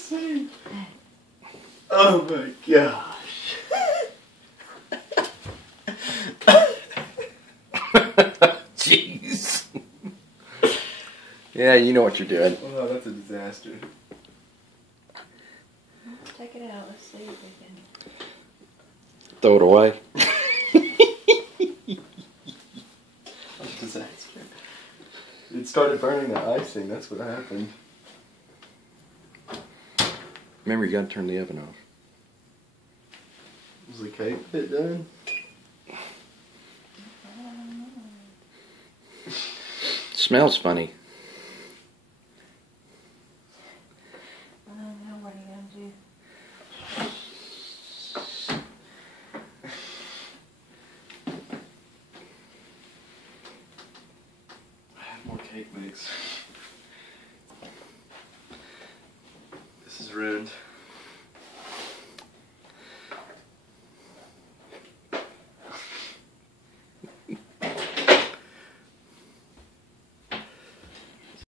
seen. Oh my gosh. Jeez. Yeah, you know what you're doing. Oh, that's a disaster. Take it out. Let's see if we can. Throw it away. Disaster. It started burning the icing. That's what happened. Remember, you gotta turn the oven off. Was the cake bit done? Smells funny. I don't know what are you gonna do. I have more cake mix. This is ruined.